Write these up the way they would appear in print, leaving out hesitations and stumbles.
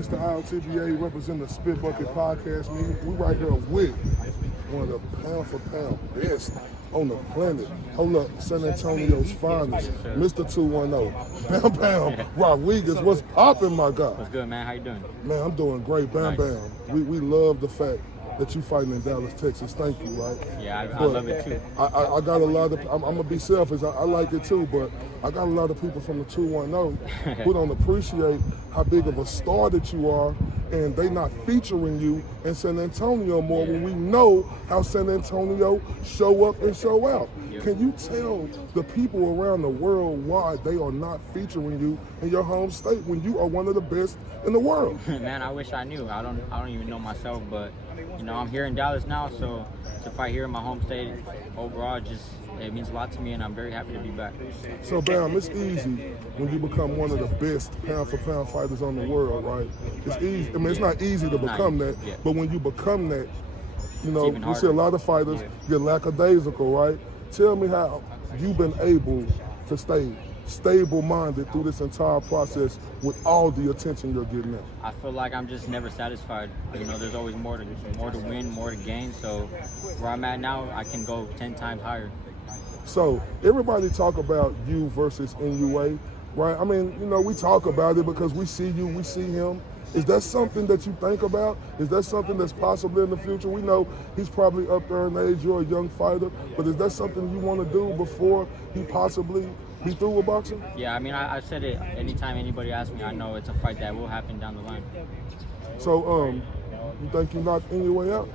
Mr. ILTBA representing the Spit Bucket Podcast. We right here with one of the pound-for-pound best on the planet. Hold up, San Antonio's finest, Mr. 210. Bam Bam Rodriguez, what's poppin', my guy? What's good, man? How you doing? Man, I'm doing great. Bam Bam. We love the fact that you fighting in Dallas, Texas. Thank you, right? Yeah, I love it too. I got a lot of, I'm gonna be selfish, I like it too, but I got a lot of people from the 210 who don't appreciate how big of a star that you are, and they not featuring you in San Antonio more when we know how San Antonio show up and show out. Can you tell the people around the world why they are not featuring you in your home state when you are one of the best in the world? Man, I wish I knew. I don't even know myself, but you know, I'm here in Dallas now, so to fight here in my home state overall, it means a lot to me, and I'm very happy to be back. So, Bam, it's easy when you become one of the best pound-for-pound fighters on the world, right? It's easy. I mean, it's not easy to become that, but when you become that, you know, you see a lot of fighters get lackadaisical, right? Tell me how you've been able to stay stable-minded through this entire process with all the attention you're getting now. I feel like I'm just never satisfied. You know, there's always more to win, more to gain. So where I'm at now, I can go 10 times higher. So everybody talk about you versus Inoue, right? I mean, you know, we talk about it because we see you, we see him. Is that something that you think about? Is that something that's possible in the future? We know he's probably up there in age, you're a young fighter, but is that something you want to do before he possibly be through with boxing? Yeah, I mean, I've said it anytime anybody asks me, I know it's a fight that will happen down the line. So, you think you knocked Inoue out?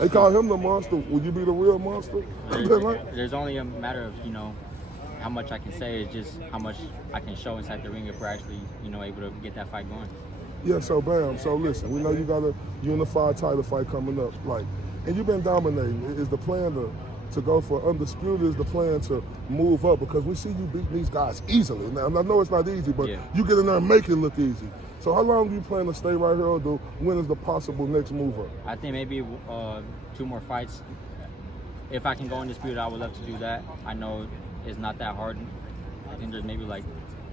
They call him the monster. Would you be the real monster? There's only a matter of, you know, how much I can say. It's just how much I can show inside the ring if we're actually, you know, able to get that fight going. Yeah, so Bam, so listen, we know you got a unified title fight coming up, like, and you've been dominating. Is the plan to go for undisputed? Is the plan to move up? Because we see you beating these guys easily. Now, I know it's not easy, but you get in there and make it look easy. So how long do you plan to stay right here, or when is the possible next move up? I think maybe 2 more fights. If I can go undisputed, I would love to do that. I know it's not that hard. I think there's maybe like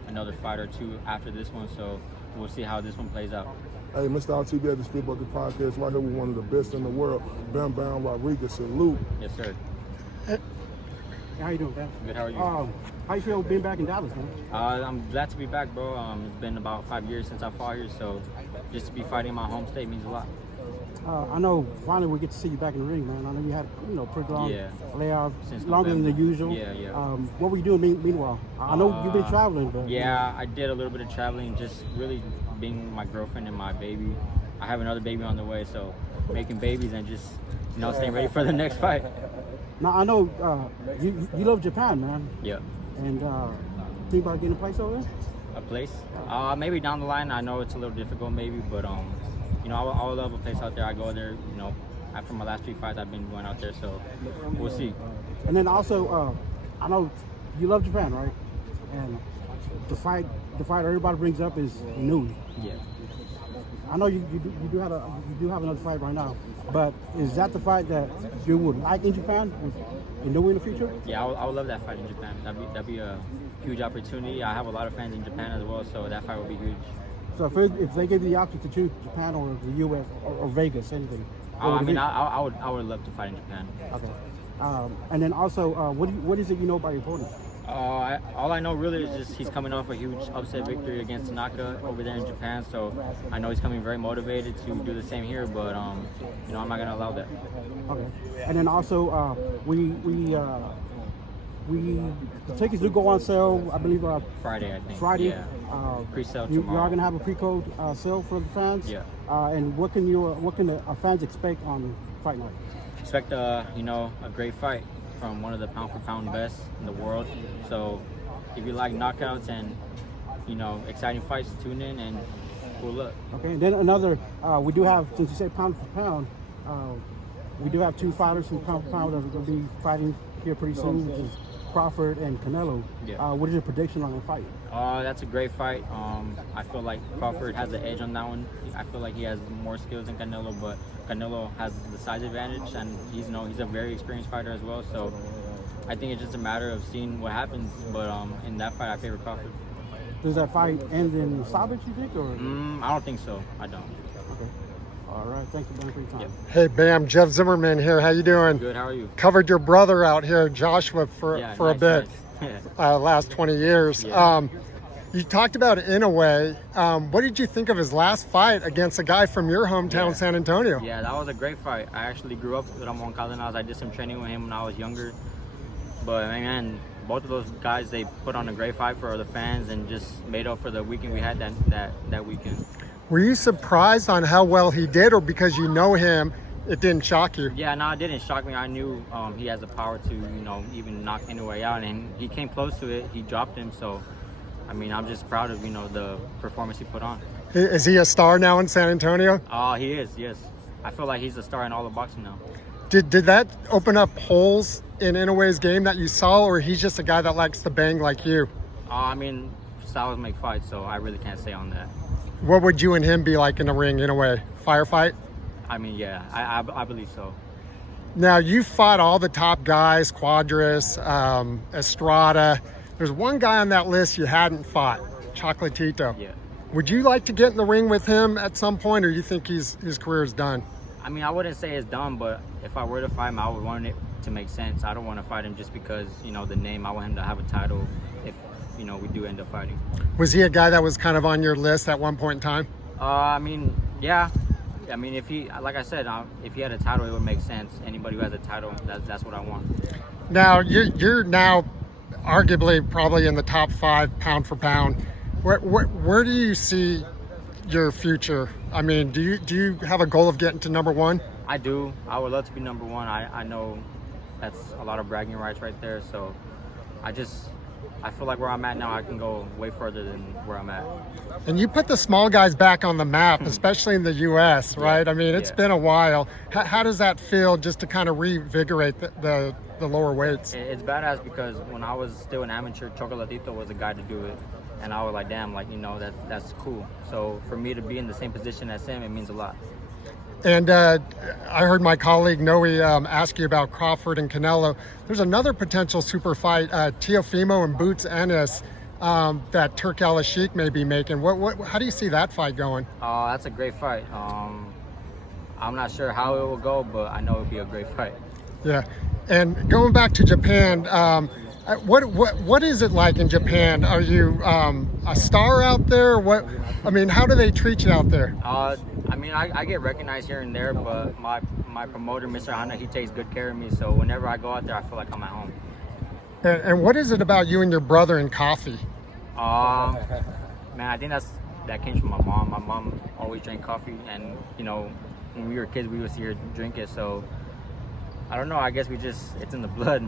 another fight or 2 after this one, so we'll see how this one plays out. Hey, Mr. RTB at the Spit Bucket Podcast, right here with one of the best in the world, Bam Bam Rodriguez. Salute. Yes, sir. How you doing, Bam? Good, how are you? How you feel being back in Dallas, man? I'm glad to be back, bro. It's been about 5 years since I fought here, so just to be fighting in my home state means a lot. I know finally we get to see you back in the ring, man. I know you had, you know, pretty long layoff, since longer November. than the usual. What were you doing meanwhile? I know you've been traveling, but yeah, I did a little bit of traveling, just really being with my girlfriend and my baby. I have another baby on the way, so making babies and just, you know, staying ready for the next fight. Now I know you love Japan, man. Yeah. And think about getting a place over there? A place? Maybe down the line. I know it's a little difficult, maybe, but you know, I would love a place out there. I go there, you know. After my last 3 fights, I've been going out there, so we'll see. And then also, I know you love Japan, right? And the fight everybody brings up is Inoue. Yeah. I know you do have another fight right now, but is that the fight that you would like in Japan and Inoue in the future? Yeah, I would love that fight in Japan. That'd be a huge opportunity. I have a lot of fans in Japan as well, so that fight would be huge. So if they gave you the option to choose Japan or the U.S. or Vegas, anything? I mean, I would love to fight in Japan. Okay. And then also, what is it you know about your opponent? All I know really is just he's coming off a huge upset victory against Tanaka over there in Japan, so I know he's coming very motivated to do the same here, but you know, I'm not gonna allow that. Okay. And then also, the tickets do go on sale, I believe, Friday, I think. Friday. Yeah. Pre-sale You tomorrow. are gonna have a pre-code sale for the fans. Yeah. And what can the fans expect on fight night? Expect you know, a great fight from one of the pound-for-pound best in the world. So if you like knockouts and, you know, exciting fights, tune in and good luck. Okay, and then another, we do have, since you say pound for pound, we do have 2 fighters from pound for pound that are going to be fighting here pretty soon, which is Crawford and Canelo. Yeah. What is your prediction on the fight? That's a great fight. I feel like Crawford has the edge on that one. I feel like he has more skills than Canelo, but Canelo has the size advantage, and he's a very experienced fighter as well. So I think it's just a matter of seeing what happens. But in that fight, I favor Crawford. Does that fight end in stoppage, you think, or? I don't think so. I don't. Okay. All right. Thank you, Ben, for your time. Yep. Hey, Bam, Jeff Zimmerman here. How you doing? Good. How are you? Covered your brother out here, Joshua, for Yeah, a nice, bit, nice. last 20 years. Yeah. You talked about Inoue. What did you think of his last fight against a guy from your hometown, Yeah. San Antonio? Yeah, that was a great fight. I actually grew up with Ramon Cardenas. I did some training with him when I was younger. But man, both of those guys, they put on a great fight for the fans and just made up for the weekend we had that weekend. Were you surprised on how well he did, or because you know him, it didn't shock you? Yeah, no, it didn't shock me. I knew he has the power to, even knock Inoue out, and he came close to it. He dropped him, so I mean, I'm just proud of the performance he put on. Is he a star now in San Antonio? He is, yes. I feel like he's a star in all of boxing now. Did that open up holes in Inoue's game that you saw, or he's just a guy that likes to bang like you? I mean, styles make fights, so I really can't say on that. What would you and him be like in the ring, Inoue? Firefight? I mean, yeah, I believe so. Now, you fought all the top guys, Quadras, Estrada. There's one guy on that list you hadn't fought, Chocolatito. Yeah. Would you like to get in the ring with him at some point, or you think his career is done? I mean, I wouldn't say it's done, but if I were to fight him, I would want it to make sense. I don't want to fight him just because, the name. I want him to have a title if, we do end up fighting. Was he a guy that was kind of on your list at one point in time? I mean, yeah. I mean, if he, like I said, if he had a title, it would make sense. Anybody who has a title, that's what I want. Now, you're now arguably probably in the top 5 pound for pound. Where do you see your future? I mean, do you have a goal of getting to number 1? I do. I would love to be number 1. I know that's a lot of bragging rights right there. So I feel like where I'm at now, I can go way further than where I'm at. And you put the small guys back on the map, especially in the U.S., right? I mean, it's been a while. How does that feel just to kind of reinvigorate the lower weights? It's badass because when I was still an amateur, Chocolatito was the guy to do it. And I was like, damn, that's cool. So for me to be in the same position as him, it means a lot. And I heard my colleague Inoue ask you about Crawford and Canelo. There's another potential super fight, Teofimo and Boots Ennis, that Turk Al Sheikh may be making. How do you see that fight going? That's a great fight. I'm not sure how it will go, but I know it'll be a great fight. Yeah. And going back to Japan, what is it like in Japan? Are you a star out there? How do they treat you out there? I mean, I get recognized here and there, but my promoter, Mr. Hana, he takes good care of me. So whenever I go out there, I feel like I'm at home. And what is it about you and your brother and coffee? Man, I think that came from my mom. My mom always drank coffee, and when we were kids, we would see her drink it. So I don't know. I guess it's in the blood.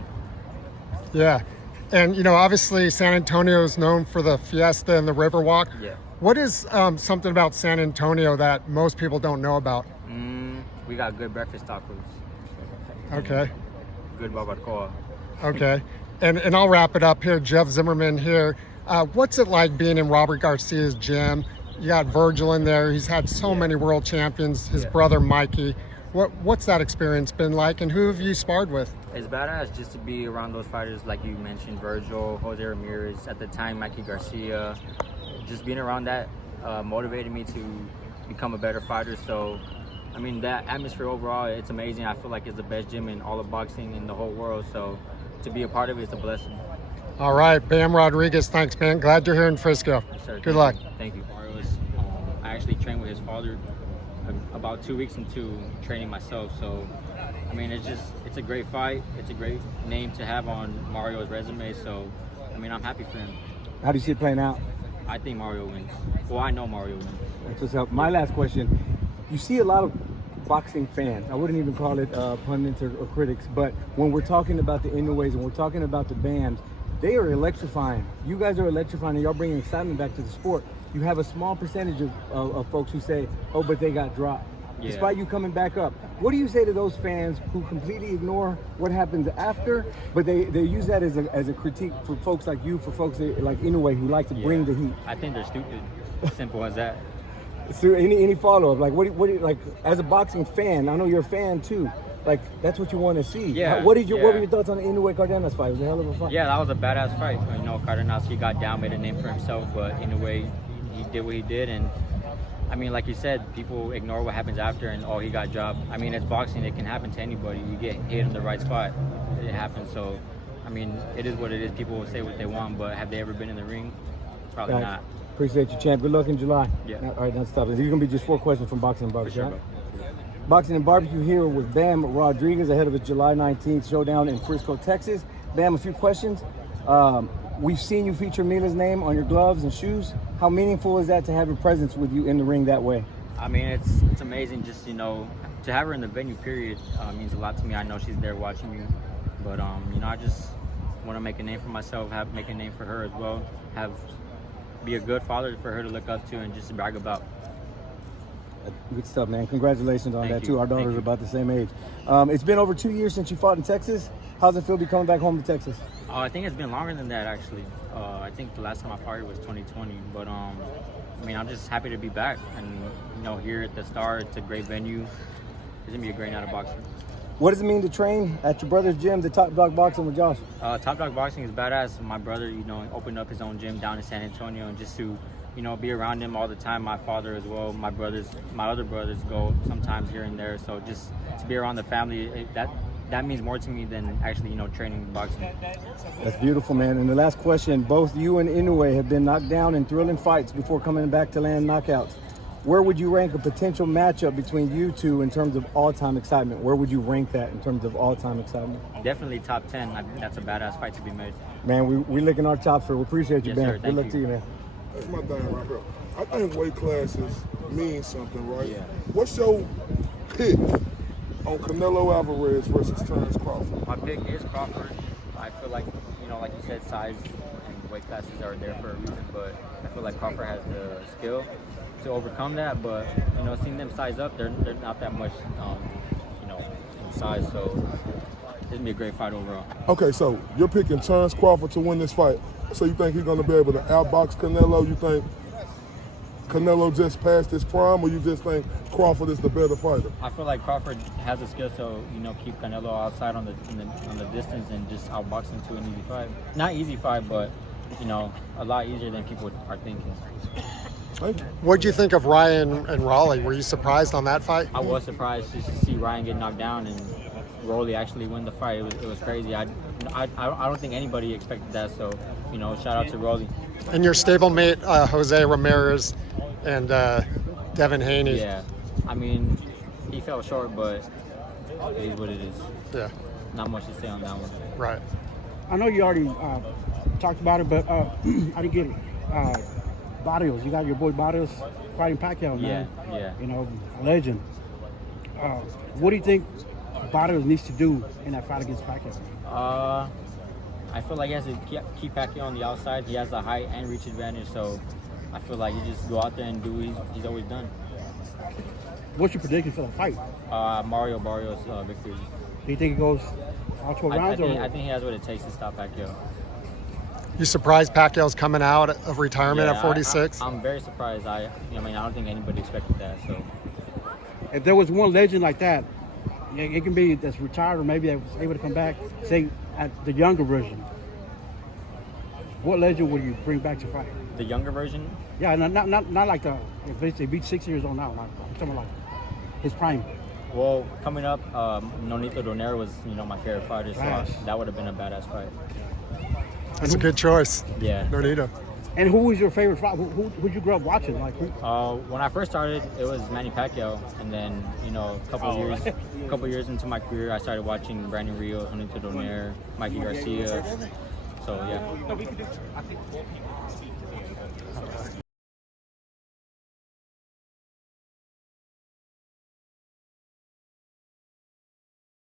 Yeah. And, obviously San Antonio is known for the Fiesta and the Riverwalk. Yeah. What is something about San Antonio that most people don't know about? We got good breakfast tacos. Okay. Good barbacoa. Okay. And I'll wrap it up here. Jeff Zimmerman here. What's it like being in Robert Garcia's gym? You got Virgil in there. He's had so many world champions. His brother, Mikey. What's that experience been like, and who have you sparred with? It's badass just to be around those fighters like you mentioned, Virgil, Jose Ramirez, at the time, Mikey Garcia. Just being around that motivated me to become a better fighter. So, I mean, that atmosphere overall, it's amazing. I feel like it's the best gym in all of boxing in the whole world. So, to be a part of it is a blessing. All right, Bam Rodriguez, thanks, man. Glad you're here in Frisco. Yes, sir. Good luck. Thank you. Barrios, I actually trained with his father about 2 weeks into training myself. So, I mean, it's a great fight. It's a great name to have on Mario's resume. So, I mean, I'm happy for him. How do you see it playing out? I think Mario wins. Well, I know Mario wins. That's what's up. My last question. You see a lot of boxing fans. I wouldn't even call it pundits or critics, but when we're talking about the Inoues and we're talking about the bands, they are electrifying. You guys are electrifying, and y'all bringing excitement back to the sport. You have a small percentage of folks who say, oh, but they got dropped. Yeah. Despite you coming back up. What do you say to those fans who completely ignore what happens after, but they use that as a critique for folks like you, for folks like Inoue who like to bring the heat? I think they're stupid. Simple as that. So any follow-up? Like what do you, like as a boxing fan, I know you're a fan too, like that's what you want to see. Yeah, What were yeah. your thoughts on the Inoue Cardenas fight? It was a hell of a fight. Yeah, that was a badass fight. You know, Cardenas, he got down, made a name for himself, but in a way, he did what he did. And I mean, like you said, people ignore what happens after, and he got dropped. I mean, it's boxing; it can happen to anybody. You get hit in the right spot, it happens. So, I mean, it is what it is. People will say what they want, but have they ever been in the ring? Probably Right. not. Appreciate you, champ. Good luck in July. Yeah. All right, now stop it. These are gonna be just 4 questions from Boxing and Barbecue. For sure, right? bro. Boxing and Barbecue here with Bam Rodriguez ahead of his July 19th showdown in Frisco, Texas. Bam, a few questions. We've seen you feature Mila's name on your gloves and shoes. How meaningful is that to have her presence with you in the ring that way? I mean, it's amazing. Just to have her in the venue. Period means a lot to me. I know she's there watching me, but I just want to make a name for myself, make a name for her as well. Be a good father for her to look up to and just brag about. Good stuff, man. Congratulations on Thank that you. too. Our daughters Thank are you. about the same age. It's been over 2 years since you fought in Texas. How's it feel to be coming back home to Texas? I think it's been longer than that, actually. I think the last time I fought here was 2020. But I mean, I'm just happy to be back, and here at the Star, it's a great venue. It's gonna be a great night of boxing. What does it mean to train at your brother's gym, the Top Dog Boxing with Josh? Top Dog Boxing is badass. My brother, opened up his own gym down in San Antonio, and just to, be around him all the time. My father as well. My other brothers go sometimes here and there. So just to be around the family, that means more to me than actually, training boxing. That's beautiful, man. And the last question, both you and Inoue have been knocked down in thrilling fights before coming back to land knockouts. Where would you rank a potential matchup between you two in terms of all-time excitement? Where would you rank that in terms of all-time excitement? Definitely top 10. I think that's a badass fight to be made. Man, we licking our chops, sir. We appreciate you, Yes, man. sir. Good Thank luck you. to you, man. That's my thing right here. I think weight classes mean something, right? Yeah. What's your pick on Canelo Alvarez versus Terence Crawford? My pick is Crawford. I feel like, like you said, size and weight classes are there for a reason, but I feel like Crawford has the skill to overcome that. But, seeing them size up, they're not that much, in size. So it's going to be a great fight overall. Okay, so you're picking Terence Crawford to win this fight. So you think he's going to be able to outbox Canelo? You think Canelo just passed his prime, or you just think Crawford is the better fighter? I feel like Crawford has the skill to, keep Canelo outside on the distance and just outbox him to an easy fight. Not easy fight, but a lot easier than people are thinking. Thank you. What'd you think of Ryan and Raleigh? Were you surprised on that fight? I was surprised just to see Ryan get knocked down and Rolly actually win the fight. It was crazy. I don't think anybody expected that. So shout out to Rolly. And your stablemate, Jose Ramirez and Devin Haney. Yeah, I mean, he fell short, but it is what it is. Yeah, Not much to say on that one. right. I know you already talked about it, but I didn't get it. Barrios, you got your boy Barrios fighting Pacquiao, man. Yeah. A legend. What do you think Barrios needs to do in that fight against Pacquiao? I feel like he has to keep Pacquiao on the outside. He has the height and reach advantage, so I feel like you just go out there and do what he's always done. What's your prediction for the fight? Mario Barrios victory. Do you think it goes all 12 rounds? I think he has what it takes to stop Pacquiao. You surprised Pacquiao's coming out of retirement Yeah, at 46? I'm very surprised. I don't think anybody expected that. So If there was one legend like that, it can be that's retired or maybe that was able to come back, say at the younger version. What legend would you bring back to fight? the younger version. Yeah, not like the if they beat 6 years old now. Like, I'm talking like his prime. Well, coming up, Nonito Donaire was my favorite fighter, so Gosh. that would have been a badass fight. That's a good choice. Yeah. Nonito. And who was your favorite fight? Who'd you grow up watching? Like who? When I first started, it was Manny Pacquiao, and then a couple years into my career, I started watching Brandon Rios, Nonito Donaire, Mikey Garcia. So yeah.